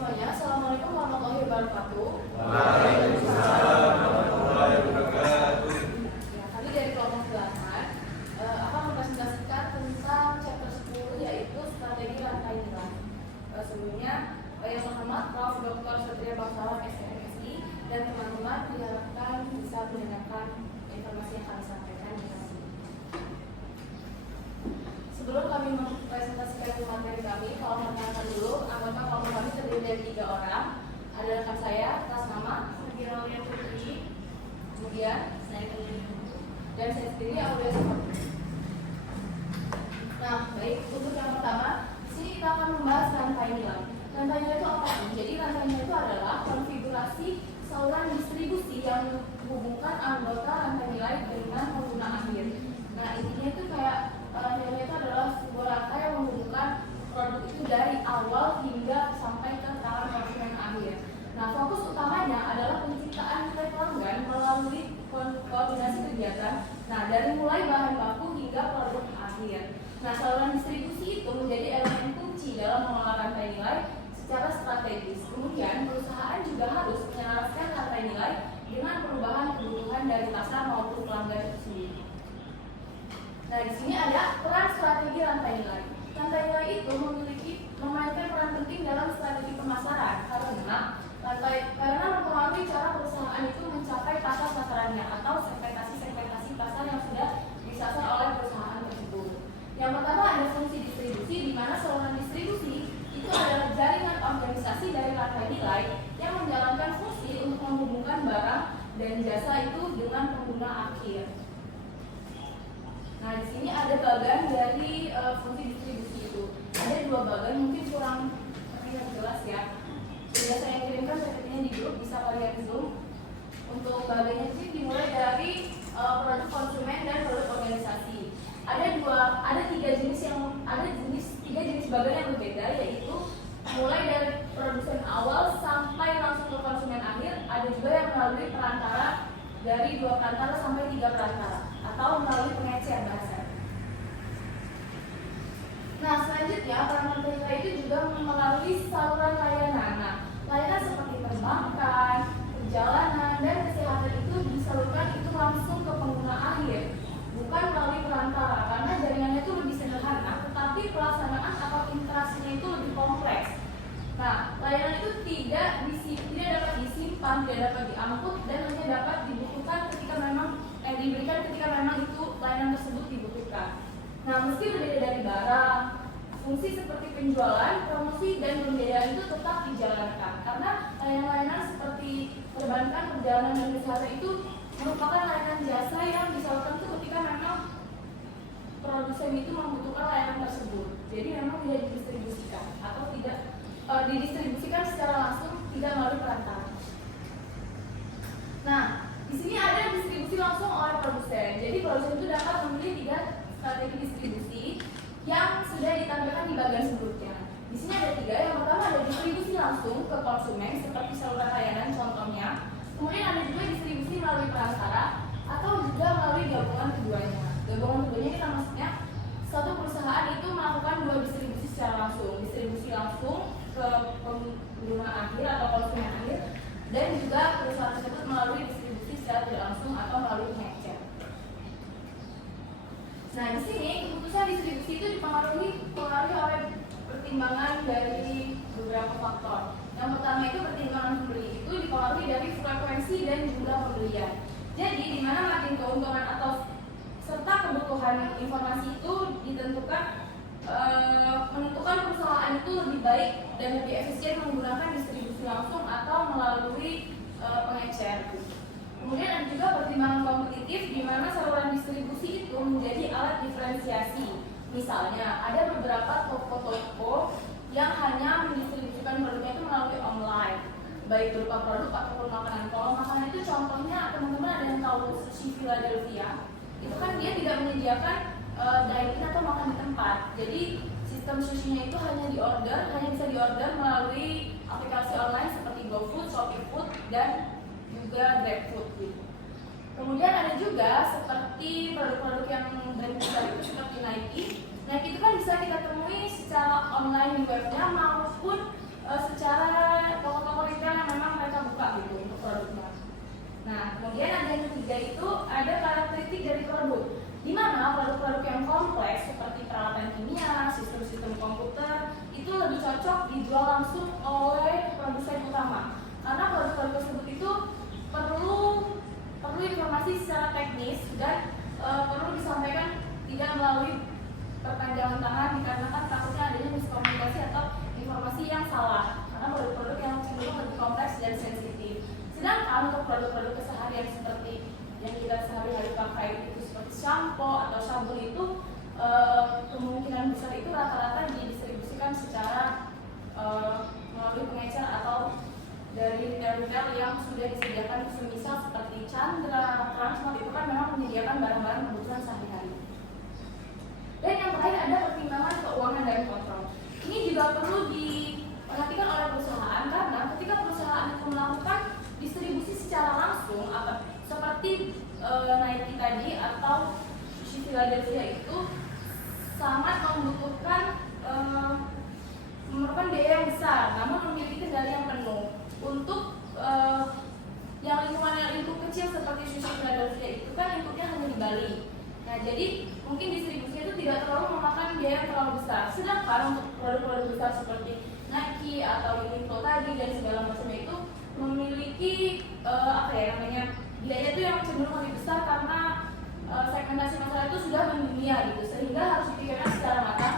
semuanya, Assalamualaikum warahmatullahi wabarakatuh. Waalaikumsalam warahmatullahi wabarakatuh. Ya, kami dari kelompok 8 akan mempresentasikan tentang chapter 10 yaitu strategi rantai nilai. Sebelumnya, yang pertama, Prof. Dr. Satria Bangsawan SMSI dan teman-teman diharapkan bisa mendengarkan informasi yang kami sampaikan di sini. Sebelum kami mempresentasikan materi kami, kalau perkenalkan dulu, anggota kelompok kami terdiri dari 3 orang. Ada rekan saya, atas nama Nabila Putri, kemudian saya dan saya sendiri Aulia Sumardi. Nah, baik, untuk yang pertama, di sini kita akan membahas rantai nilai. Rantai nilai itu apa sih? Jadi rantai nilai itu adalah konfigurasi saluran distribusi yang menghubungkan anggota rantai nilai dengan pengguna akhir. Nah, intinya itu kayak rantai nilai itu adalah sebuah rantai yang menghubungkan produk itu dari awal hingga sampai ke tangan konsumen akhir. Nah, fokus utamanya adalah penciptaan nilai pelanggan melalui koordinasi kegiatan. Nah, dari mulai bahan baku hingga produk akhir. Nah, saluran distribusi itu menjadi elemen kunci dalam mengelola rantai nilai secara strategis. Kemudian, perusahaan juga harus menyelaraskan rantai nilai dengan perubahan kebutuhan dari pasar maupun pelanggan itu sendiri. Nah, di sini ada peran strategi rantai nilai. Rantai nilai itu memainkan peran penting dalam strategi pemasaran karena mempengaruhi cara perusahaan itu mencapai pasar sasarannya atau segmentasi pasar yang sudah disasar oleh perusahaan tersebut. Yang pertama ada fungsi distribusi, di mana saluran distribusi itu adalah jaringan organisasi dari rantai nilai yang menjalankan fungsi untuk menghubungkan barang dan jasa itu dengan pengguna akhir. Nah, di sini ada bagan dari fungsi distribusi itu. Ada 2 bagan, mungkin kurang terlihat jelas ya. Sudah saya kirimkan PPT-nya di grup, bisa kalian zoom. Untuk bagannya sih dimulai dari produk konsumen dan produk organisasi. Ada tiga jenis bagan yang berbeda, yaitu mulai dari produsen awal sampai langsung ke konsumen akhir. Ada juga yang melalui perantara dari 2 perantara sampai 3 perantara atau melalui pengecer bahasa. Nah, selanjutnya peran rantai nilai itu juga melalui saluran layanan. Nah, layanan seperti perbankan, perjalanan, dan kesehatan itu disalurkan itu langsung ke pengguna akhir, bukan melalui perantara, karena jaringannya itu lebih sederhana, tetapi pelaksanaan atau interaksinya itu lebih kompleks. Nah, layanan itu tidak dapat disimpan, tidak dapat diangkut, dan hanya dapat dibutuhkan diberikan ketika memang itu layanan tersebut dibutuhkan. Nah, meski berbeda dari barang, fungsi seperti penjualan, promosi, dan pembiayaan itu tetap dijalankan karena layanan-layanan seperti perbankan, perjalanan, dan kesehatan itu merupakan layanan jasa yang disalurkan itu ketika memang produsen itu membutuhkan layanan tersebut. Jadi memang tidak didistribusikan atau tidak didistribusikan secara langsung, tidak melalui perantara. Nah, di sini ada distribusi langsung oleh produsen. Jadi produsen itu dapat memilih 3 strategi distribusi yang sudah ditampilkan di bagian sebelumnya. Di sini ada 3. Yang pertama ada distribusi langsung ke konsumen seperti saluran layanan contohnya. Kemudian ada juga distribusi melalui perantara atau juga melalui gabungan keduanya. Gabungan keduanya kita maksudnya suatu perusahaan itu melakukan 2 distribusi secara langsung. Distribusi langsung ke pengguna akhir atau konsumen akhir, dan juga perusahaan tersebut melalui distribusi secara tidak langsung atau melalui pengecer. Nah, di sini keputusan distribusi itu dipengaruhi oleh pertimbangan dari beberapa faktor. Yang pertama itu pertimbangan pembeli, itu dipengaruhi dari frekuensi dan jumlah pembelian. Jadi, di mana margin keuntungan atau serta kebutuhan informasi itu menentukan perusahaan itu lebih baik dan lebih efisien menggunakan distribusi langsung atau melalui pengecer. Kemudian ada juga pertimbangan kompetitif, di mana saluran distribusi itu menjadi alat diferensiasi. Misalnya, ada beberapa toko-toko yang hanya mendistribusikan produknya itu melalui online, baik berupa produk ataupun makanan. Kalau makanan itu contohnya teman-teman ada yang tahu sushi Philadelphia, itu kan dia tidak menyediakan dine-in atau makan di tempat. Jadi sistem sushinya itu hanya bisa diorder melalui aplikasi online seperti GoFood, ShopeeFood, dan juga GrabFood gitu. Kemudian ada juga seperti produk-produk yang brand besar itu seperti Nike. Nike itu kan bisa kita temui secara online di webnya maupun secara cocok dijual langsung oleh produsen utama, karena produk-produk tersebut itu perlu informasi secara teknis dan perlu disampaikan tidak melalui perpanjangan tangan dikarenakan takutnya adanya miskomunikasi atau informasi yang salah, karena produk-produk yang cenderung lebih kompleks dan sensitif. Sedangkan untuk produk-produk keseharian seperti yang kita sehari-hari pakai itu seperti shampoo atau sabun itu kemungkinan besar itu rata-rata didistribusikan secara melalui pengecer atau dari retail-retail yang sudah disediakan, semisal seperti Chandra, Transmart itu kan memang menyediakan barang-barang kebutuhan sehari-hari. Dan yang terakhir ada pertimbangan keuangan dan kontrol. Ini juga perlu diperhatikan oleh perusahaan, karena ketika perusahaan itu melakukan distribusi secara langsung seperti Nike tadi atau Sushi Philadelphia itu sangat membutuhkan memerlukan biaya yang besar, namun memiliki kendali yang penuh. Untuk yang lingkup kecil seperti Sushi Philadelphia itu kan lingkupnya hanya di Bali. Nah, jadi mungkin distribusinya itu tidak terlalu memakan biaya yang terlalu besar. Sedangkan untuk produk-produk besar seperti Nike atau Uniqlo tadi dan segala macamnya itu memiliki biaya itu yang cenderung lebih besar karena segmentasi masalah itu sudah mendunia gitu, sehingga harus dipikirkan secara matang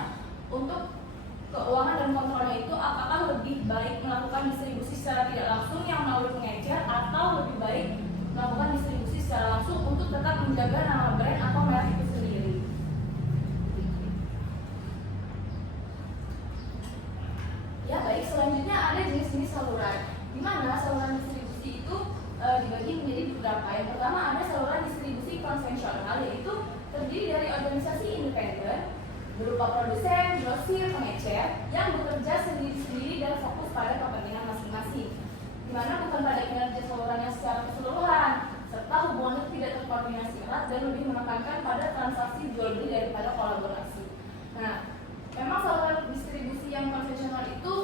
untuk keuangan dan kontrolnya itu apakah lebih baik melakukan distribusi secara tidak langsung yang melalui pengecer atau lebih baik melakukan distribusi secara langsung untuk tetap menjaga nama brand atau merek itu sendiri. Ya baik, selanjutnya ada jenis-jenis saluran, di mana saluran distribusi itu dibagi menjadi beberapa. Yang pertama ada saluran distribusi konvensional, yaitu terdiri dari organisasi independen berupa produsen, grosir, pengecer yang bekerja sendiri-sendiri dan fokus pada kepentingan masing-masing, di mana bukan pada kinerja salurannya secara keseluruhan, serta hubungannya tidak terkoordinasi erat dan lebih menekankan pada transaksi jual beli daripada kolaborasi. Nah, memang saluran distribusi yang konvensional itu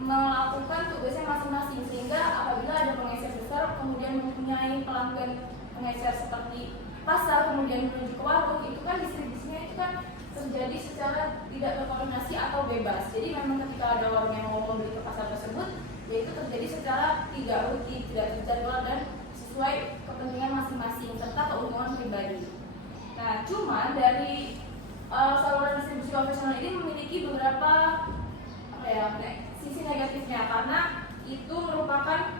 melakukan tugasnya masing-masing, sehingga apabila ada pengecer besar kemudian mempunyai pelanggan pengecer seperti pasar kemudian menuju ke warung, itu kan distribusinya itu kan terjadi secara tidak berkoordinasi atau bebas. Jadi memang ketika ada orang yang mau membeli ke pasar tersebut, yaitu terjadi secara tidak rutin, tidak terjadwal dan sesuai kepentingan masing-masing serta keuntungan pribadi. Nah, cuma dari saluran distribusi konvensional ini memiliki beberapa sisi negatifnya, karena itu merupakan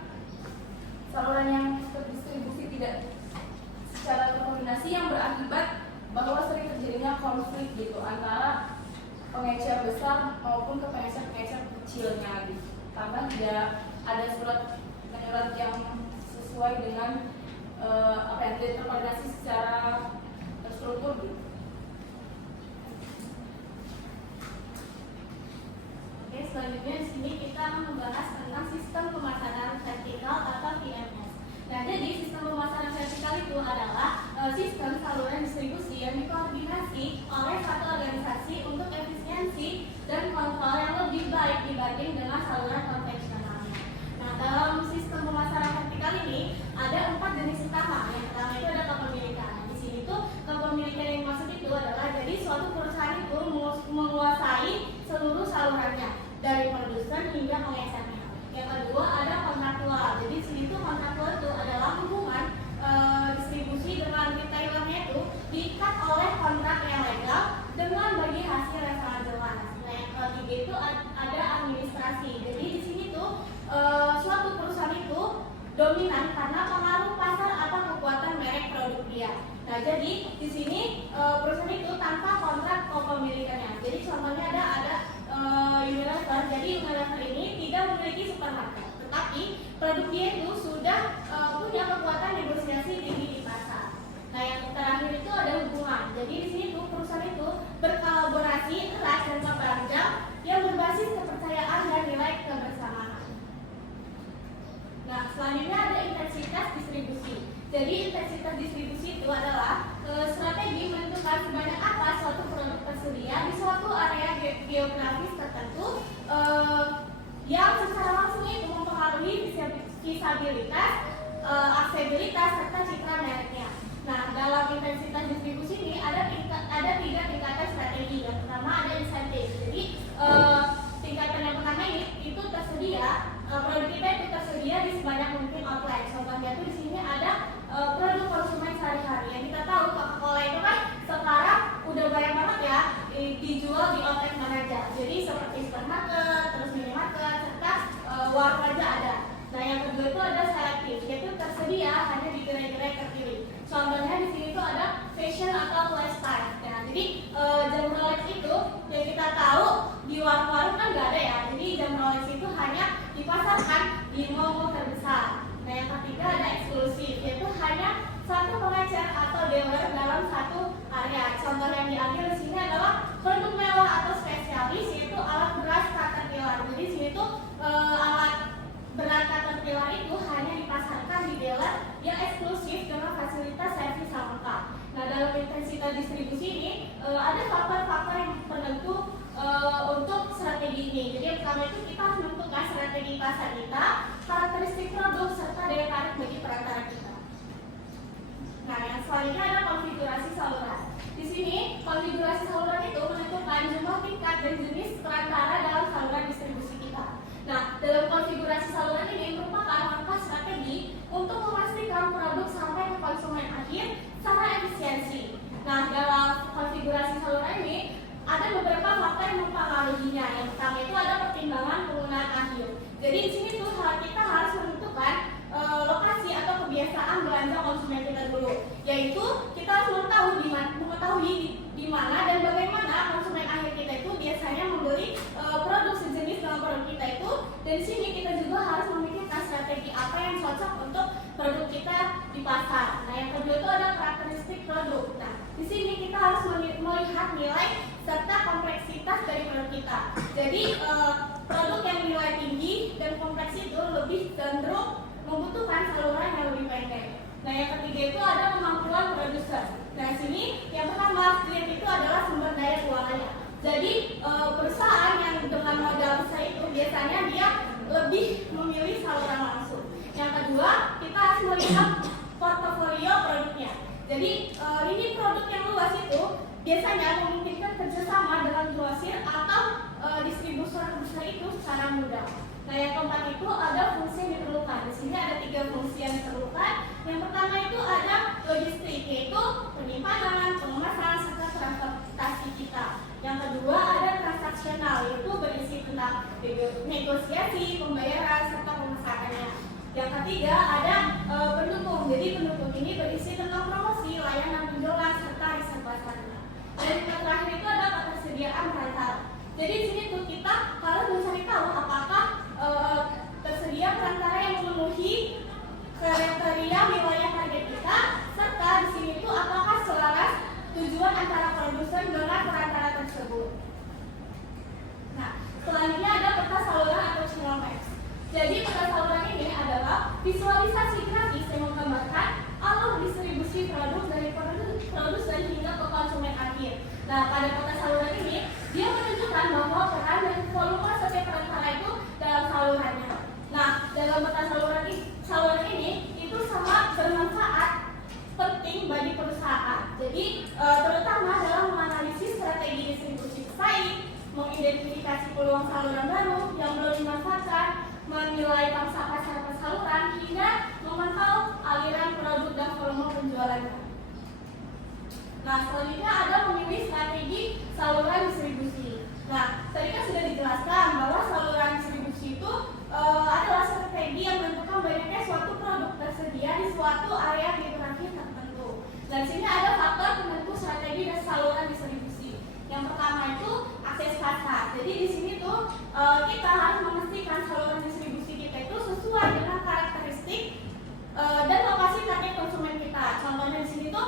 saluran yang terdistribusi tidak secara terkoordinasi yang berakibat bahwa sering terjadinya konflik gitu antara pengecer besar maupun ke pengecer kecilnya gitu, karena tidak ada surat menyurat yang sesuai dengan tidak terkoordinasi secara terstruktur gitu. Oke, selanjutnya di sini kita membahas tentang sistem pemasaran vertikal atau PMS. Nah, jadi sistem pemasaran vertikal itu adalah sistem saluran distribusi yang dikoordinasi oleh satu organisasi untuk efisiensi dan kontrol yang lebih baik dibanding dengan saluran konvensionalnya. Nah, dalam sistem pemasaran vertikal ini ada 4 jenis utama. Yang pertama itu ada kepemilikan. Di sini tuh kepemilikan yang maksud itu adalah jadi suatu perusahaan itu menguasai seluruh salurannya dari produsen hingga pengecernya. Yang kedua ada kontraktual. Jadi di sini tuh kontraktual itu adalah hubungan distribusi dengan retailernya itu diikat oleh kontrak yang legal dengan bagi hasil yang sangat jelas. Nah, yang ketiga itu ada administrasi. Jadi di sini tuh suatu perusahaan itu dominan karena pengaruh pasar atau kekuatan merek produk dia. Nah, jadi di sini perusahaan itu tanpa kontrak kepemilikannya. Jadi contohnya ada Unilever. Jadi Unilever ini tidak memiliki supermarket, tetapi produk dia itu sudah punya kekuatan negosiasi tinggi di pasar. Nah, yang terakhir itu ada hubungan. Jadi di sini tuh perusahaan itu berkolaborasi erat dan memperpanjang yang berbasis kepercayaan dan nilai kebersamaan. Nah, selanjutnya ada intensitas distribusi. Jadi intensitas distribusi itu adalah strategi menentukan sebanyak apa suatu produk tersedia di suatu area geografis tertentu yang secara langsung itu mempengaruhi visibilitas, aksesibilitas serta citra mereknya. Nah, dalam intensitas distribusi ini ada 3 tingkatan strategi. Yang pertama ada insentif. Jadi tingkatan yang pertama ini itu tersedia, produk kita itu tersedia di sebanyak mungkin outlet. Contohnya itu di sini ada produk konsumen sehari-hari. Yang kita tahu Coca-Cola itu kan sekarang udah banyak banget ya dijual di outlet mana aja. Jadi seperti supermarket, terus minimarket, serta warung aja ada. Nah yang kedua itu ada selektif, yaitu tersedia hanya di gerai-gerai terpilih. Contohnya di sini tuh ada fashion atau lifestyle. Nah jadi jam Rolex itu yang kita tahu di warung-warung kan nggak ada ya. Jadi jam Rolex itu hanya dipasarkan di mall-mall terbesar. Nah yang ketiga ada eksklusif, yaitu hanya satu pengecer atau dealer dalam satu area. Contoh yang diambil di sini adalah produk mewah atau spesialis, yaitu alat berat caterpillar. Jadi di sini tuh alat berat caterpillar itu hanya dipasarkan di dealer yang eksklusif dengan fasilitas servis lengkap. Nah dalam intensitas distribusi ini ada faktor-faktor yang penentu untuk strategi ini. Jadi yang pertama itu kita harus menentukan strategi pasar kita, karakteristik produk serta daya tarik bagi perantara kita. Nah yang selanjutnya ada konfigurasi saluran. Di sini konfigurasi saluran itu menentukan jumlah tingkat dan jenis perantara dalam saluran distribusi kita. Nah dalam konfigurasi saluran ini merupakan langkah strategi untuk memastikan produk sampai ke konsumen akhir secara efisiensi. Nah dalam konfigurasi saluran ini ada beberapa faktor yang mempengaruhinya. Yang pertama itu ada pertimbangan penggunaan akhir. Jadi di sini tuh kita harus menentukan lokasi atau kebiasaan belanja konsumen kita dulu. Yaitu kita harus mengetahui di mana dan bagaimana konsumen akhir kita itu biasanya membeli produk sejenis dengan produk kita itu. Dan di sini kita juga harus memikirkan strategi apa yang cocok untuk produk kita di pasar. Nah yang kedua itu ada karakteristik produk. Nah di sini kita harus melihat nilai serta kompleksitas dari produk kita. Jadi produk yang nilai tinggi dan kompleks itu lebih cenderung membutuhkan saluran yang lebih pendek. Nah yang ketiga itu ada kemampuan produser. Nah sini yang pertama klien itu adalah sumber daya keuangannya. Jadi perusahaan yang dengan modal besar itu biasanya dia lebih memilih saluran langsung. Yang kedua kita harus melihat portofolio produknya. Jadi ini produk yang luas itu biasanya memungkinkan kerjasama dengan grosir atau distributor besar itu secara mudah. Nah yang keempat itu ada fungsi yang diperlukan. Di sini ada 3 fungsi yang diperlukan. Yang pertama itu ada logistik, yaitu penyimpanan, pengemasan, serta transportasi kita. Yang kedua ada transaksional, yaitu berisi tentang negosiasi, pembayaran, serta pemasakannya. Yang ketiga ada pendukung. Jadi pendukung ini berisi tentang promosi, layanan penjualan, serta riset pasarnya. Dan yang terakhir itu ada ketersediaan perantara. Jadi di sini tuh kita harus mencari tahu apakah tersedia perantara yang memenuhi kriteria wilayah target kita, serta di sini tuh apakah selaras tujuan antara produsen dengan perantara tersebut. Nah, selanjutnya ada peta saluran atau channel maps. Jadi peta saluran ini adalah visualisasi grafis yang menggambarkan alur distribusi produk dari produsen hingga ke konsumen akhir. Nah, pada peta saluran ini dia menunjukkan bahwa peran dan volume setiap perantara itu dalam salurannya. Nah, dalam peta saluran ini itu sangat bermanfaat penting bagi perusahaan. Jadi terutama dalam menganalisis strategi distribusi pesaing, mengidentifikasi peluang saluran baru yang belum dimanfaatkan, menilai pangsa pasar saluran hingga memantau aliran produk dan volume penjualannya. Nah, selanjutnya ada memilih strategi saluran distribusi. Nah, tadi kan sudah dijelaskan bahwa saluran distribusi itu adalah strategi yang menentukan banyaknya suatu produk tersedia di suatu area geografis tertentu. Dan di sini ada faktor penentu strategi dan saluran distribusi. Yang pertama itu akses pasar. Jadi di sini tuh kita harus memastikan saluran distribusi kita itu sesuai dengan karakteristik dan lokasi target konsumen kita. Contohnya di sini tuh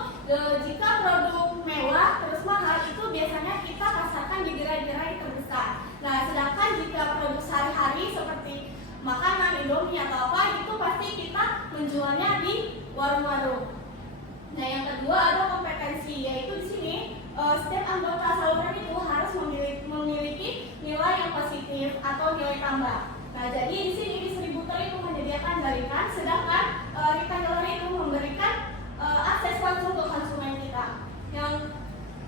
jika produk mewah terus mahal itu biasanya kita pasarkan di gerai-gerai terbesar. Nah, sedangkan jika produk sehari-hari seperti makanan, Indomie atau apa itu pasti kita menjualnya di warung-warung. Nah, yang kedua ada kompetensi, yaitu di sini setiap anggota saluran itu harus memiliki nilai yang positif atau nilai tambah. Nah, jadi di sini distributor itu menyediakan jaringan, sedangkan retailer itu memberikan akses langsung ke konsumen kita. Yang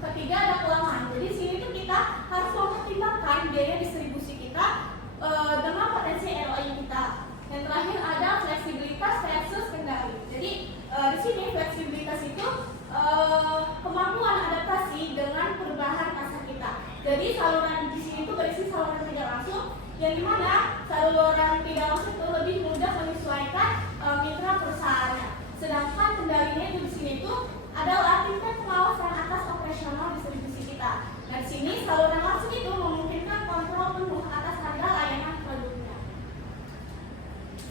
ketiga ada keuangan. Jadi di sini tuh kita harus mempertimbangkan biaya distribusi kita. kita dengan potensi ROI kita. Yang terakhir ada fleksibilitas versus kendali. Jadi di sini fleksibilitas itu kemampuan adaptasi dengan perubahan pasar kita. Jadi saluran di sini itu berisi saluran tidak langsung, yang dimana saluran tidak langsung itu lebih mudah menyesuaikan mitra perusahaannya. Sedangkan kendalinya itu di sini itu adalah tingkat pengawasan atas operasional distribusi kita. Nah di sini saluran langsung itu memungkinkan kontrol penuh atas harga layanan produknya.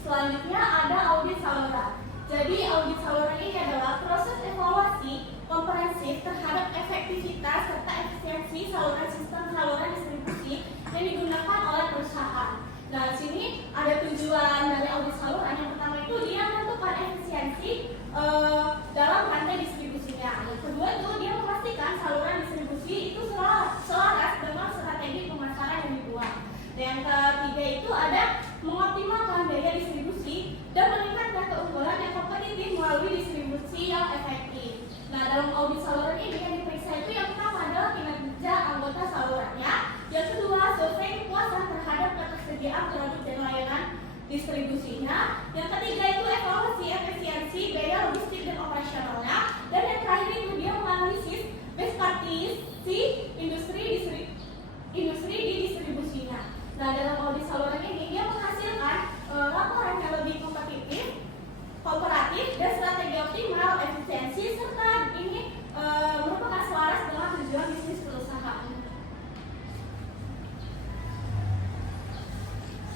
Selanjutnya ada audit saluran. Jadi audit saluran ini adalah proses evaluasi komprehensif terhadap efektivitas serta efisiensi saluran sistem saluran distribusi yang digunakan oleh perusahaan. Nah, di sini ada tujuan dari audit saluran. Yang pertama itu dia menentukan efisiensi dalam rantai distribusinya. Yang kedua itu dia memastikan saluran distribusi itu selaras dengan strategi pemasaran yang dibuat. Dan yang ketiga itu ada mengoptimalkan biaya distribusi dan meningkatkan keunggulan yang kompetitif melalui distribusi yang efektif. Nah, dalam audit saluran ini yang diperiksa itu yang pertama adalah kinerja anggota salurannya, yang kedua survei kepuasan terhadap ketersediaan produk dan layanan distribusinya, yang ketiga itu evaluasi efisiensi biaya logistik dan operasionalnya, dan yang terakhir itu dia menganalisis best practice industri di distribusinya. Nah, dalam audit saluran ini dia menghasilkan laporan yang lebih kompetitif, kooperatif, dan strategi optimal, efisiensi, serta ini merupakan selaras dengan tujuan bisnis perusahaan.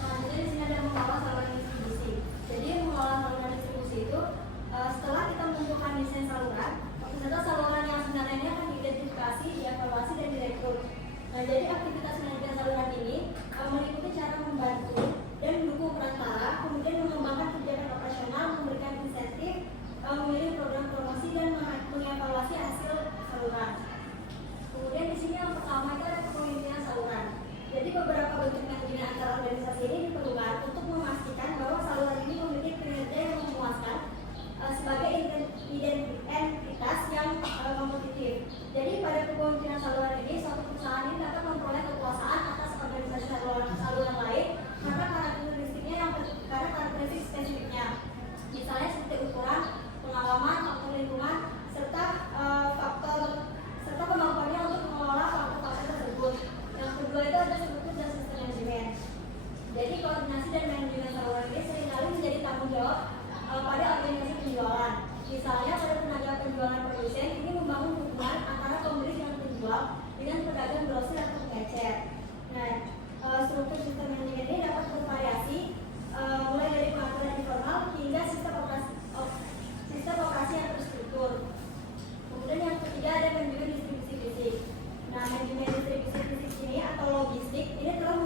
Selanjutnya di sini ada mengelola saluran distribusi. Jadi mengelola saluran distribusi itu setelah kita menentukan desain saluran, ternyata saluran yang sebenarnya ini akan diidentifikasi, dievaluasi, dan direkrut. Nah, jadi aktivitas manajemen saluran ini meliputi cara membantu dan mendukung perantara, kemudian mengembangkan kebijakan operasional, memberikan insentif, memilih program promosi, dan mengevaluasi hasil saluran. Kemudian di sini yang pertama itu ada kepemimpinan saluran. Jadi beberapa bentuk manajemen antar organisasi ini diperlukan untuk memastikan bahwa saluran ini memiliki kinerja yang memuaskan sebagai entitas yang kompetitif. Jadi pada kepemimpinan saluran ini, suatu perusahaan ini dapat memperoleh kekuasaan atas organisasi saluran lain karena karakteristik spesifiknya. Misalnya seperti ukuran, pengalaman, faktor lingkungan, serta kemampuannya untuk mengelola faktor-faktor tersebut. Yang kedua itu ada struktur dan sistem manajemen. Jadi koordinasi dan manajemen saluran ini seringkali menjadi tanggung jawab pada organisasi penjualan. Misalnya pada tenaga penjualan produsen ini membangun hubungan antara pembeli dengan penjual dengan pedagang grosir atau pengecer. Nah, struktur sistem manajemen ini dapat bervariasi mulai dari pengaturan informal hingga sistem operasi yang terstruktur. Kemudian yang ketiga ada manajemen distribusi fisik. Nah, manajemen distribusi fisik ini atau logistik ini telah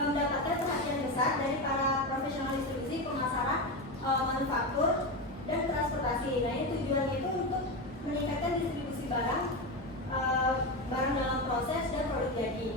mendapatkan perhatian besar dari para profesional distribusi, pemasaran, manufaktur, dan transportasi. Nah, ini tujuannya itu untuk meningkatkan distribusi barang dalam proses dan produk jadi.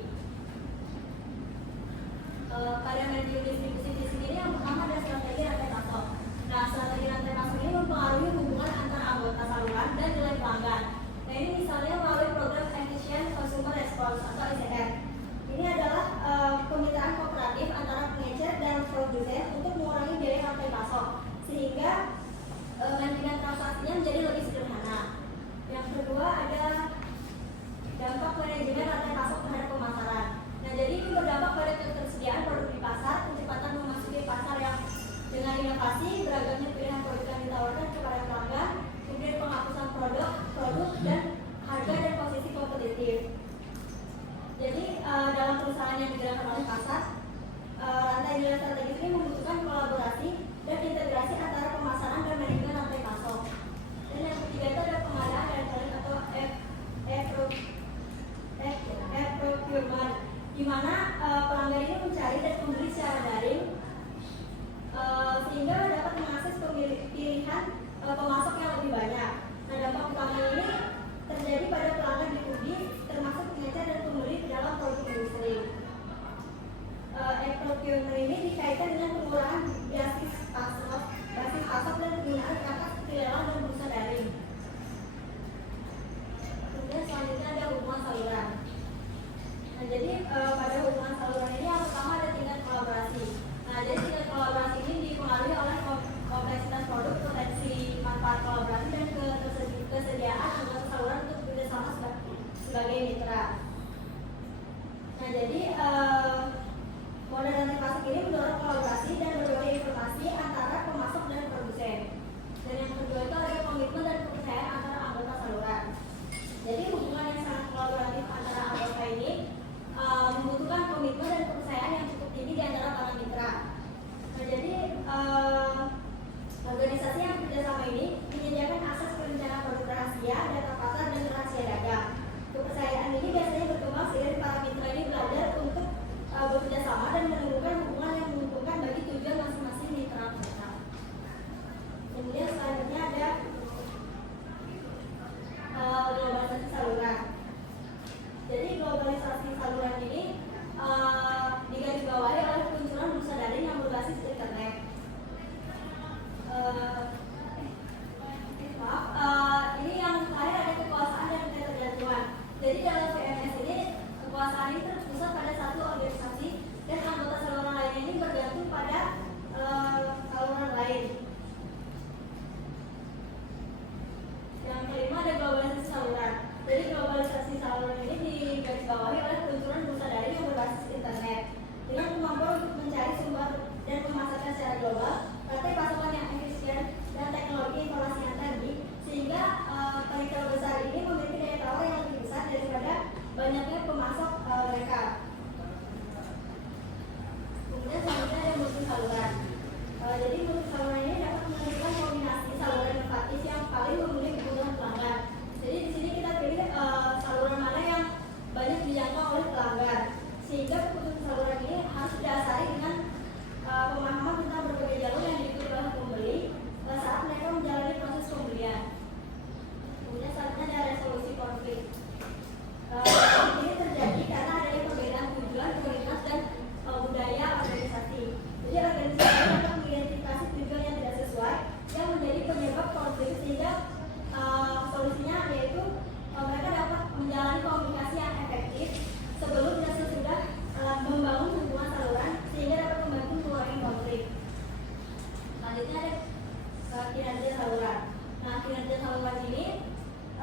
ini mendorong kolaborasi dan berbagi informasi antara pemasok dan produsen. Dan yang kedua itu ada komitmen dan kepercayaan antara anggota saluran. Jadi hubungan yang sangat kolaboratif antara anggota ini membutuhkan komitmen dan kepercayaan yang cukup tinggi di antara para mitra. Nah, jadi organisasi yang bekerjasama ini menyediakan akses perencanaan produk rahasia, data pasar, dan rahasia dagang. Kepercayaan ini biasanya berkembang seiring para mitra ini belajar untuk bekerjasama dan menemukan hubungan yang menguntungkan bagi tujuan masing-masing mitra mereka. Kemudian selanjutnya ada globalisasi saluran. Jadi globalisasi saluran ini digarisbawahi oleh peluncuran bursa daring yang berbasis internet. Ini yang terakhir ada kekuasaan dan ketergantungan. Jadi dalam VMS ini kekuasaan ini terpusat pada satu organisasi dan anggota saluran lain ini bergantung pada saluran lain. Yang kelima ada globalisasi saluran. Jadi globalisasi saluran ini digarisbawahi oleh peluncuran bursa daring yang berbasis internet dengan kemampuan untuk mencari sumber dan memasarkan secara global, rantai pasokan yang efisien dan teknologi informasi yang tadi, sehingga retail besar ini memiliki daya tawar yang lebih besar daripada banyaknya pemasok mereka. Kemudian selanjutnya ada multi saluran. Jadi multi saluran ini dapat menentukan kombinasi saluran inovatif yang paling memenuhi kebutuhan pelanggan. Jadi di sini kita pilih saluran mana yang banyak dijangkau oleh pelanggan, sehingga keputusan saluran ini harus didasari dengan pemahaman tentang berbagai jalur yang diikuti oleh pembeli saat mereka menjalani proses pembelian. Kemudian selanjutnya ada resolusi konflik. Ini terjadi karena adanya perbedaan tujuan, prioritas, dan budaya organisasi. Jadi organisasi dapat mengidentifikasi tujuan yang tidak sesuai yang menjadi penyebab konflik, sehingga solusinya yaitu mereka dapat menjalani komunikasi yang efektif sebelum dan sesudah membangun hubungan saluran sehingga dapat membantu mengurangi konflik. Selanjutnya ada kinerja saluran. Nah, kinerja saluran ini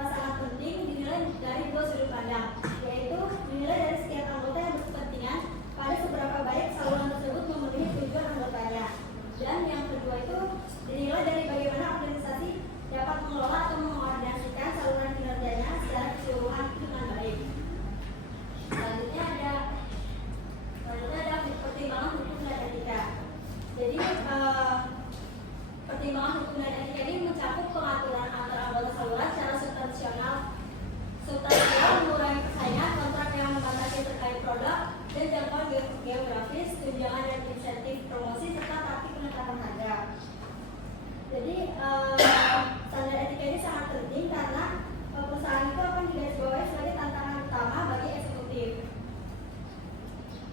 sangat penting dinilai dari dua sudut pandang, yaitu dinilai dari setiap anggota yang berkepentingan pada seberapa baik saluran tersebut memenuhi tujuan anggotanya. Dan yang kedua itu dinilai dari bagaimana organisasi dapat mengelola atau mengkoordinasikan saluran kinerjanya secara keseluruhan dengan baik. Selanjutnya ada pertimbangan hukum dan etika. Jadi pertimbangan hukum dan etika ini mencakup pengaturan antara anggota saluran secara substansial, mengurangi persaingan, kontrak yang membatasi terkait produk, dan jangkauan geografis, tunjangan dan insentif promosi, serta taktik penetapan harga. Jadi standar etika ini sangat penting karena perusahaan itu akan digarisbawahi sebagai tantangan utama bagi eksekutif.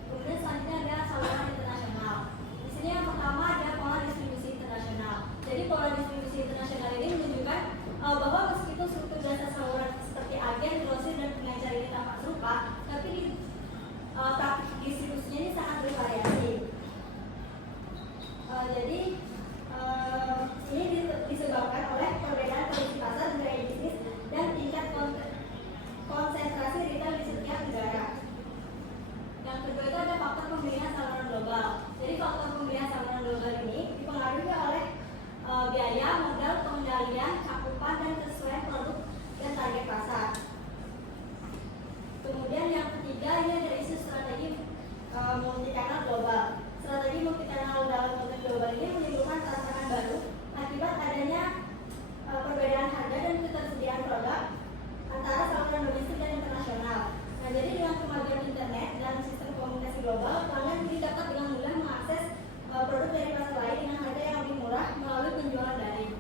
Kemudian selanjutnya ada saluran internasional. Di sini yang pertama ada pola distribusi internasional. Jadi pola distribusi internasional ini menunjukkan bahwa meskipun struktur dasar saluran seperti agen, grosir, dan pengecer ini tampak serupa, tapi praktik distribusinya ini sangat bervariasi. Jadi ini disebabkan oleh perbedaan kondisi pasar, budaya bisnis, dan tingkat konsentrasi retail di setiap negara. Yang kedua itu ada faktor pemilihan saluran global. Jadi faktor pemilihan saluran global ini dipengaruhi oleh biaya, modal, pengendalian, cakupan, dan kesesuaian produk dan target pasar. Kemudian yang ketiga ini ada isu strategi multi-channel global. Strategi multi-channel dalam konteks global ini menimbulkan tantangan baru akibat adanya perbedaan harga dan ketersediaan produk antara saluran domestik dan internasional. Nah, jadi dengan kemajuan internet dan sistem komunikasi global, pelanggan ini dapat dengan mudah mengakses produk dari pasar lain dengan harga yang lebih murah melalui penjualan daring.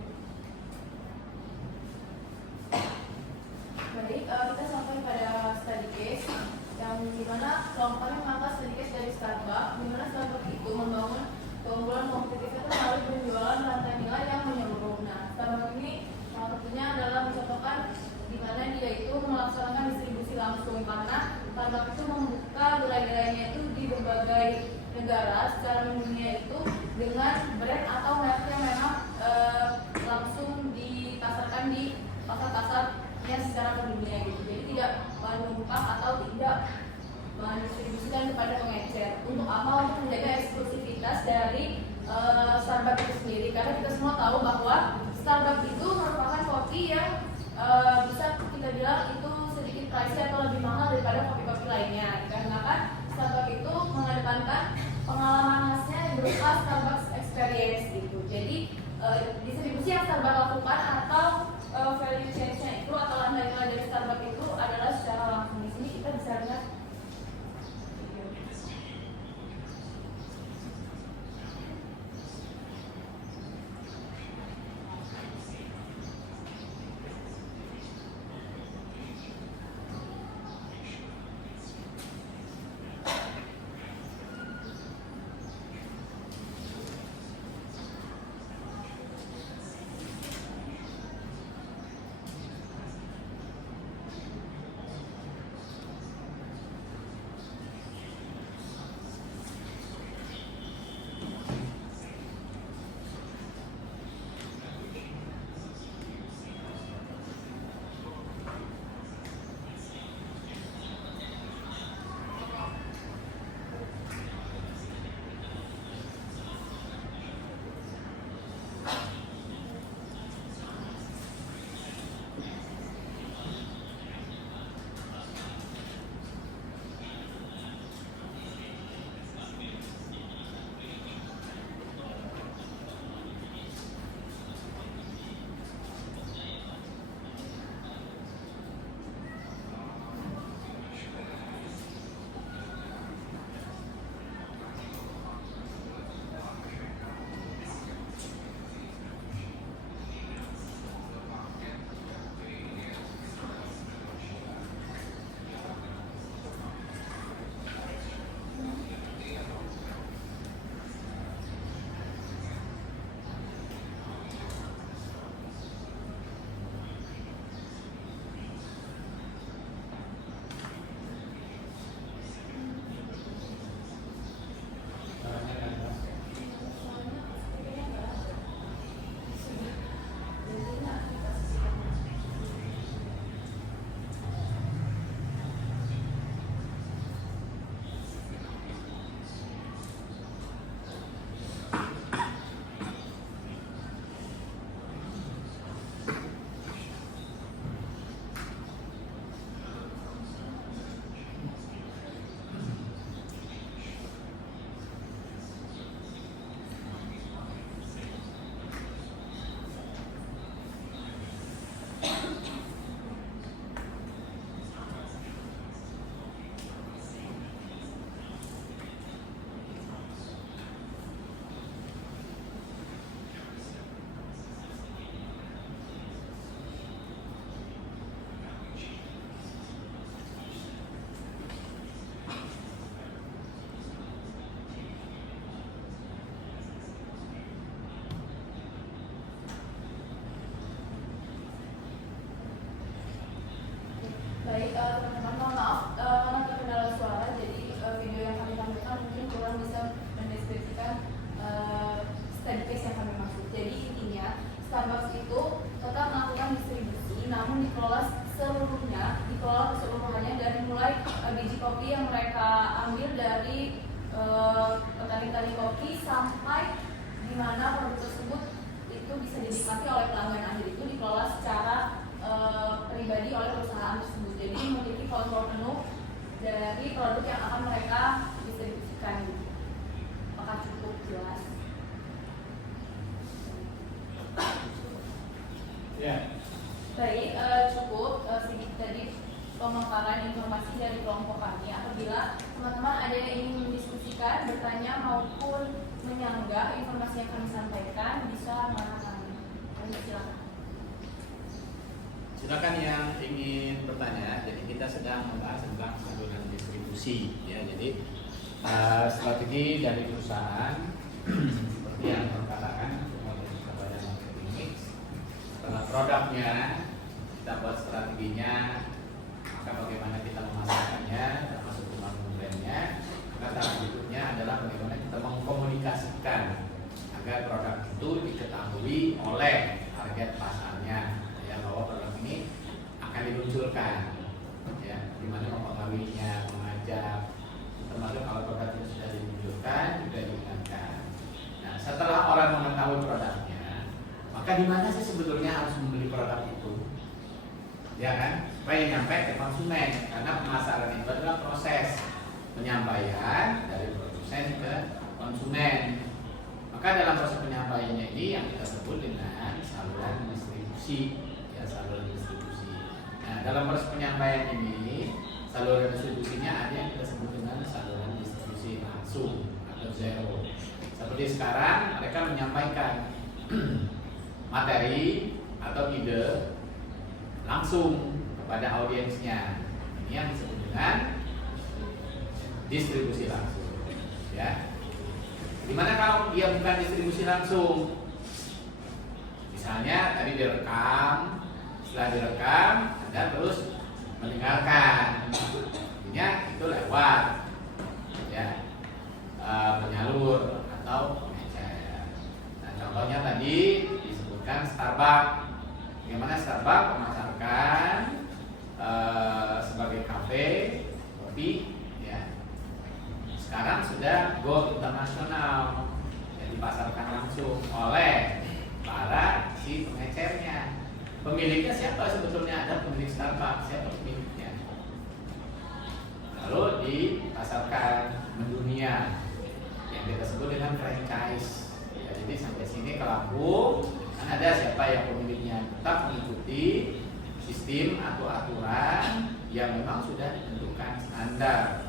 Baik, kita sampai pada study case yang dimana kelompoknya mengangkat study case dari Starbucks, dimana Starbucks itu membangun keunggulan kompetitif itu melalui penjualan rantai nilai yang menyeluruh. Nah, Starbucks ini salah satunya adalah mencontohkan di mana dia itu melaksanakan distribusi langsung, karena Starbucks itu membuka gerai-gerainya itu di berbagai negara secara mendunia itu dengan brand atau merek yang memang langsung dipasarkan di pasar-pasar yang secara mendunia gitu. Jadi tidak menumpang atau tidak mendistribusikan kepada pengecer. Untuk apa? Untuk menjaga eksklusivitas Starbucks itu sendiri, karena kita semua tahu bahwa Starbucks itu merupakan kopi yang bisa kita bilang itu sedikit pricey atau lebih mahal daripada kopi-kopi lainnya. Karena kan Starbucks itu mengedepankan pengalaman khasnya yang berupa Starbucks experience gitu. Jadi distribusi yang Starbucks lakukan atau value chain-nya itu atau lantai-lantai dari Starbucks itu adalah secara langsung. Di sini kita bisa lihat. Baik, teman-teman, mohon maaf karena terkendala suara, jadi video yang kami tampilkan mungkin kurang bisa mendeskripsikan study case yang kami maksud. Jadi intinya Starbucks itu tetap melakukan distribusi, namun dikelola keseluruhannya dari mulai biji kopi yang mereka ambil dari petani-petani kopi sampai di mana produk tersebut itu bisa dinikmati oleh pelanggan akhir, itu dikelola secara pribadi oleh perusahaan tersebut. Jadi memiliki kontrol penuh dari produk yang akan mereka distribusikan. Apakah cukup jelas? Ya. Baik, cukup sedikit tadi pemaparan informasi dari kelompok kami. Apabila teman-teman ada yang ingin mendiskusikan, bertanya maupun menyanggah informasi yang kami sampaikan, bisa mengarah kami. Silakan. Silakan yang ingin bertanya. Jadi kita sedang membahas tentang adonan distribusi, ya. Jadi strategi dari perusahaan seperti yang katakan kepada marketing mix. Setelah produknya kita buat strateginya, maka bagaimana kita memasarkannya, termasuk membangun brandnya. Maka tahap berikutnya adalah bagaimana kita mengkomunikasikan agar produk itu diketahui oleh target pasarnya, ya, bahwa produk ini akan diluncurkan, ya, dimana mempengaruhinya, mengajak, termasuk kalau produk itu sudah diluncurkan juga diingatkan. Nah, setelah orang mengetahui Maka di mana sih sebetulnya harus membeli produk itu? Ya kan? Supaya nyampe ke konsumen. Karena pemasaran itu adalah proses penyampaian dari produsen ke konsumen. Maka dalam proses penyampaiannya ini yang kita sebut dengan saluran distribusi, ya saluran distribusi. Nah, dalam proses penyampaian ini, saluran distribusinya ada yang kita sebut dengan saluran distribusi langsung atau zero. Seperti sekarang mereka menyampaikan materi atau ide langsung kepada audiensnya. Ini yang disebut dengan distribusi langsung, ya. Dimana kalau dia bukan distribusi langsung, misalnya tadi direkam, setelah direkam Anda terus mendengarkan, artinya itu lewat, ya, penyalur atau pengecer. Nah, contohnya tadi disebutkan Starbucks. Bagaimana Starbucks memasarkan sebagai kafe, kopi, ya. Sekarang sudah go internasional, ya, dipasarkan langsung oleh para si pengecernya. Pemiliknya siapa sebetulnya? Ada pemilik Starbucks, siapa pemiliknya? Lalu dipasarkan mendunia, yang kita sebut dengan franchise. Ya, jadi sampai sini ke Lampung, kan ada siapa yang pemiliknya, tetap mengikuti sistem atau aturan yang memang sudah ditentukan standar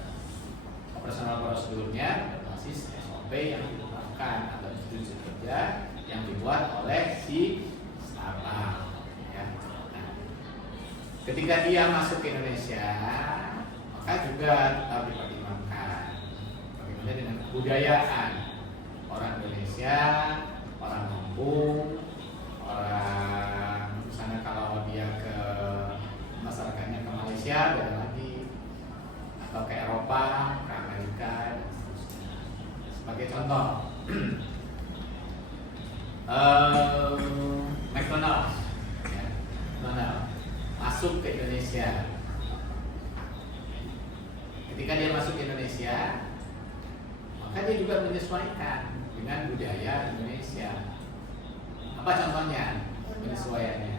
operasional prosedurnya berbasis SOP yang ditetapkan atau instruksi kerja yang dibuat oleh si Starbucks. Ya. Nah, ketika dia masuk ke Indonesia, maka juga tetap dipertimbangkan bagaimana dengan kebudayaan orang Indonesia, orang Lampung, orang misalnya kalau dia ke masyarakatnya ke Malaysia beda lagi, atau ke Eropa, ke Amerika dan seterusnya. Sebagai contoh, McDonald's, ya, McDonald's masuk ke Indonesia. Ketika dia masuk ke Indonesia, maka dia juga menyesuaikan dengan budaya Indonesia. Apa contohnya penyesuaiannya?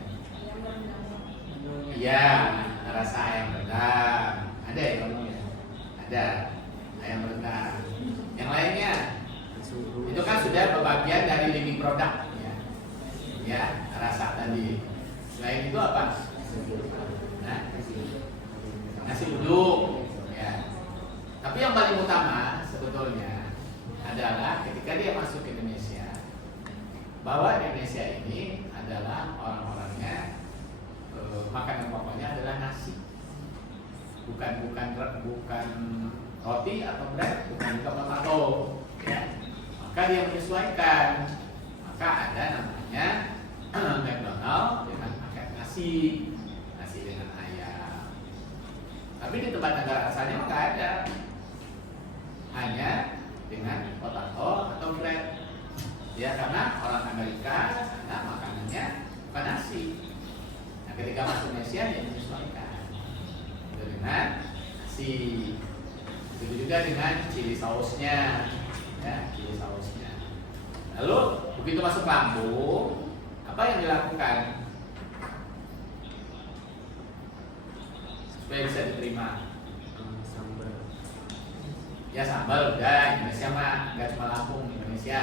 Iya, rasa ayam rendang. Ada ya ngomongnya? Ada ayam rendang. Yang lainnya itu kan sudah bagian dari living product, ya. Ya, rasa tadi. Selain itu apa? Nah, nasi uduk, ya. Tapi yang paling utama sebetulnya adalah ketika dia masuk ke Indonesia, bahwa Indonesia ini adalah orang-orangnya makanan pokoknya adalah nasi, bukan roti atau bread, bukan juga potato, ya. Maka dia menyesuaikan, maka ada namanya McDonald dengan pakai nasi dengan ayam. Tapi di tempat negara asalnya nggak ada, hanya dengan potato atau bread. Ya, karena orang Amerika sana makanannya bukan nasi. Nah, ketika masuk Indonesia dia menyesuaikan dengan nasi. Begitu juga dengan chili sausnya, ya, chili sausnya. Lalu begitu masuk Lampung, apa yang dilakukan supaya bisa diterima? Ya sambal, udah Indonesia mah nggak cuma Lampung, Indonesia.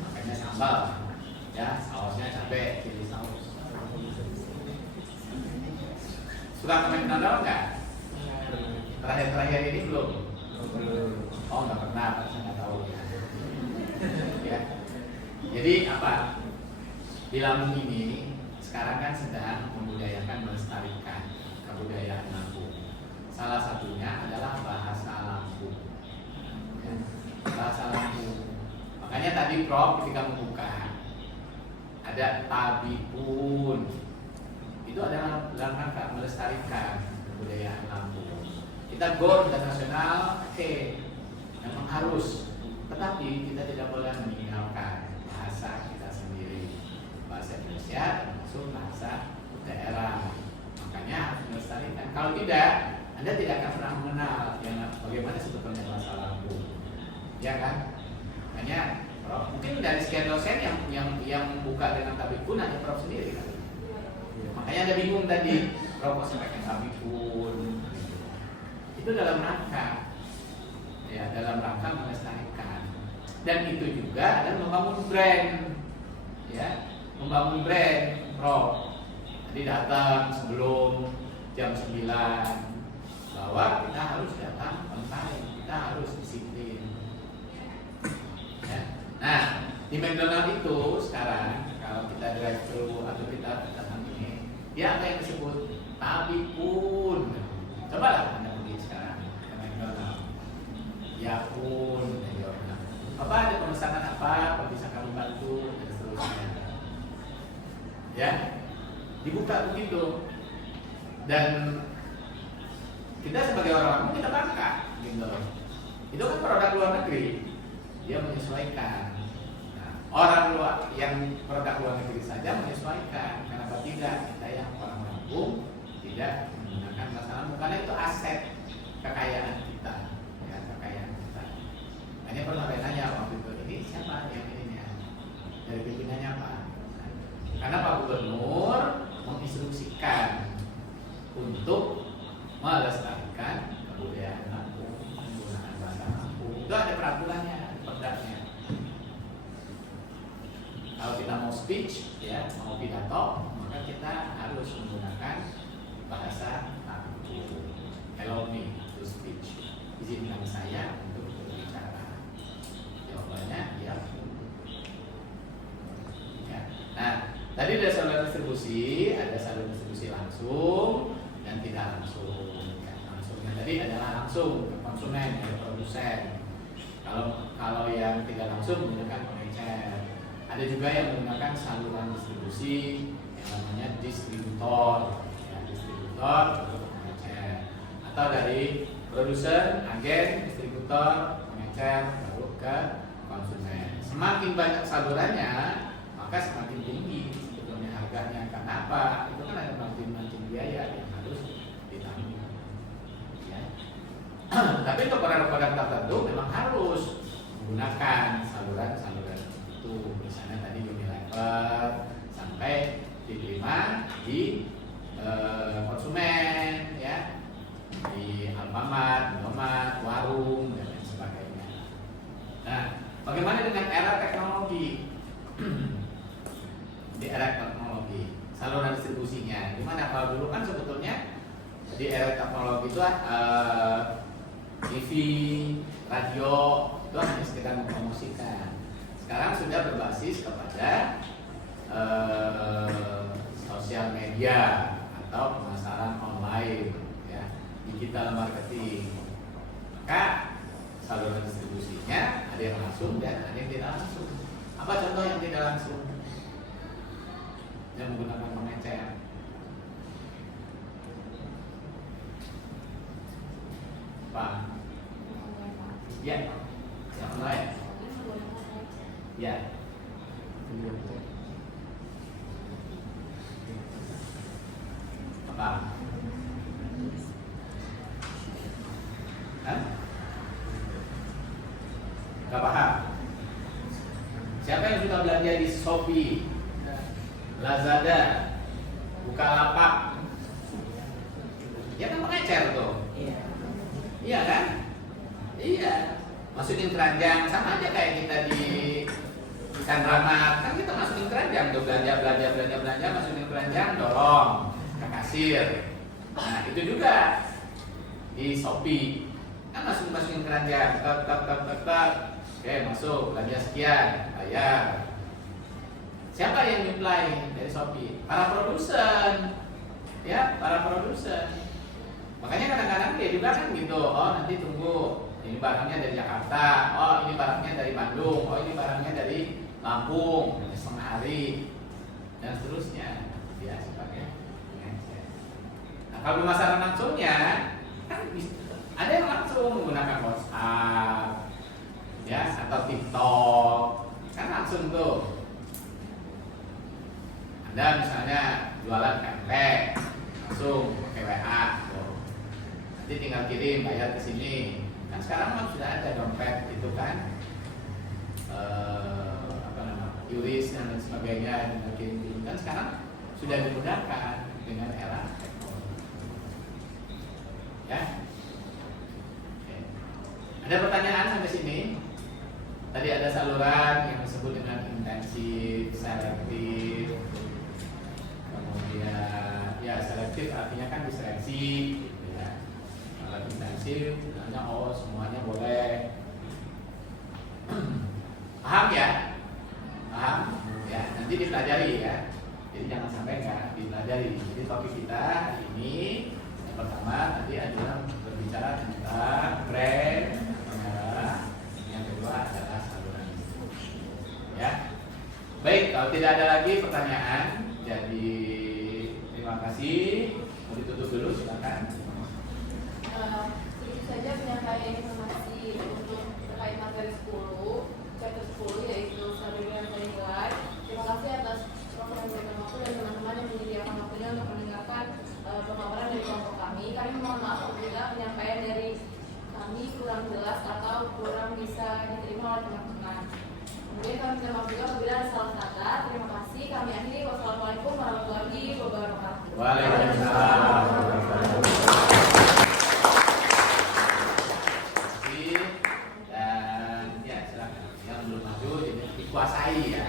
Makanya sambal, ya sausnya cabai, chili saus. Suka komen McDonald nggak? Terakhir ini belum? Oh nggak pernah, saya nggak tahu. Ya. Jadi apa? Di Lampung ini sekarang kan sedang membudayakan, melestarikan kebudayaan Lampung. Salah satunya adalah bahasa Lampung. Ya, bahasa Lampung. Makanya tadi Prof ketika membuka ada tabipun. Itu adalah dalam rangka melestarikan kebudayaan Lampung. Kita go internasional, oke, memang harus. Tetapi kita tidak boleh meninggalkan bahasa kita sendiri, bahasa Indonesia termasuk bahasa daerah. Makanya harus melestarikan. Kalau tidak, Anda tidak akan pernah mengenal bagaimana sebetulnya bahasa Lampung, ya kan? Makanya Prof mungkin mungkin dari sekian dosen yang buka dengan tabikun ada prof sendiri kan. Makanya ada bingung tadi, prof kok pakai tabikun. Itu dalam rangka melestarikan. Dan itu juga adalah membangun brand, ya, membangun brand, prof. Jadi datang sebelum jam 9 bahwa kita harus datang on time, kita harus disiplin. Ya. Nah, di McDonald itu sekarang kalau kita drive thru atau kita datang ini, dia apa yang disebut tabikun. Cobalah Anda pergi sekarang ke McDonald. Ya pun, apa ada pemesanan apa bisa kami bantu dan seterusnya. Ya, dibuka begitu. Dan kita sebagai orang kita bangga, gitu. Itu kan produk luar negeri, dia menyesuaikan. Nah, orang luar yang produk luar negeri saja menyesuaikan. Kenapa tidak kita yang orang kampung tidak menggunakan masalah? Karena itu aset kekayaan kita, ya, kekayaan kita. Hanya pernah nanya waktu itu, ini siapa yang ininya? Dari pimpinannya Pak. Karena Pak Gubernur menginstruksikan untuk melestarikan kebudayaan Lampung, menggunakan bahasa Lampung. Itu ada peraturannya, perdanya. Kalau kita mau speech, ya, mau pidato, maka kita harus menggunakan bahasa Lampung. Allow me to speech. Izinkan saya untuk berbicara. Jawabannya ya. Nah, tadi ada saluran distribusi langsung dan tidak langsung. Ya, langsungnya tadi adalah langsung ke konsumen, ke produsen. Kalau yang tidak langsung menggunakan pengecer. Ada juga yang menggunakan saluran distribusi yang namanya distributor, ya, distributor untuk pengecer. Atau dari produsen, agen, distributor, pengecer baru ke konsumen. Semakin banyak salurannya, maka semakin tinggi sebetulnya harganya. Karena apa? Itu kan ada mancing biaya yang harus ditanggung. Ya. Tapi untuk produk-produk tertentu memang harus menggunakan saluran-saluran itu. Misalnya tadi Unilever sampai diterima di konsumen, ya, di Alfamart, Indomaret, warung dan lain sebagainya. Nah, bagaimana dengan era teknologi? Di era teknologi, saluran distribusinya gimana? Kalau dulu kan sebetulnya di era teknologi itu TV, radio itu hanya sekedar mempromosikan. Sekarang sudah berbasis kepada sosial media atau pemasaran online, ya, digital marketing. Maka saluran distribusinya ada yang langsung dan ada yang tidak langsung. Apa contoh yang tidak langsung? Yang menggunakan pengecer. Pak. Ya. Yang lain. Ya. Apa? Hah? Gak paham. Siapa yang sudah belanja di Shopee, Lazada, Bukalapak? Ya kan pengecer tuh. Iya kan? Iya. Masukin keranjang, sama aja kayak kita di ikan ramat. Kan kita masukin keranjang tuh, belanja, masukin keranjang, dorong ke kasir. Nah itu juga di Shopee. Kan masukin keranjang, tek. Oke, masuk, belanja sekian, bayar. Siapa yang nyuplai dari Shopee? Para produsen. Ya, para produsen. Makanya kadang-kadang dia juga kan gitu. Oh, nanti tunggu. Ini barangnya dari Jakarta. Oh, ini barangnya dari Bandung. Oh, ini barangnya dari Lampung. Setengah hari. Dan seterusnya. Dia sebagai pengecer. Nah, kalau pemasaran langsungnya kan ada yang langsung menggunakan WhatsApp, ya, atau TikTok, kan langsung tuh. Anda misalnya jualan pempek, langsung pakai WA, tuh. Nanti tinggal kirim, bayar ke sini. Kan sekarang sudah ada dompet itu kan, yuris dan lain sebagainya dan makin kan sekarang sudah dimudahkan dengan era teknologi. Ya. Oke. Ada pertanyaan sampai sini? Tadi ada saluran yang disebut dengan intensif, selektif, kemudian ya selektif artinya kan diseleksi, gitu ya. Kalau intensif, sebenarnya semuanya boleh. Paham ya? Paham? Ya, nanti dipelajari ya. Jadi jangan sampai nggak dipelajari. Jadi topik kita hari ini yang pertama tadi adalah berbicara tentang brand merek. Yang kedua adalah saluran distribusi. Ya. Baik, kalau tidak ada lagi pertanyaan, jadi terima kasih. Mau ditutup dulu, silakan. Sedikit saja penyampaian informasi untuk terkait materi 10, chapter 10 yaitu strategi rantai nilai. Terima kasih atas waktu dan teman-teman yang menyediakan waktunya untuk mendengarkan pemaparan dari kelompok kami. Kami mohon maaf apabila penyampaian dari kami kurang jelas atau kurang bisa diterima oleh teman-teman. Kemudian kami minta maaf juga apabila ada salah kata. Terima kasih. Kami akhiri. Wassalamualaikum warahmatullahi wabarakatuh. Waalaikumsalam. Dan ya silakan yang belum maju jadi dikuasai ya.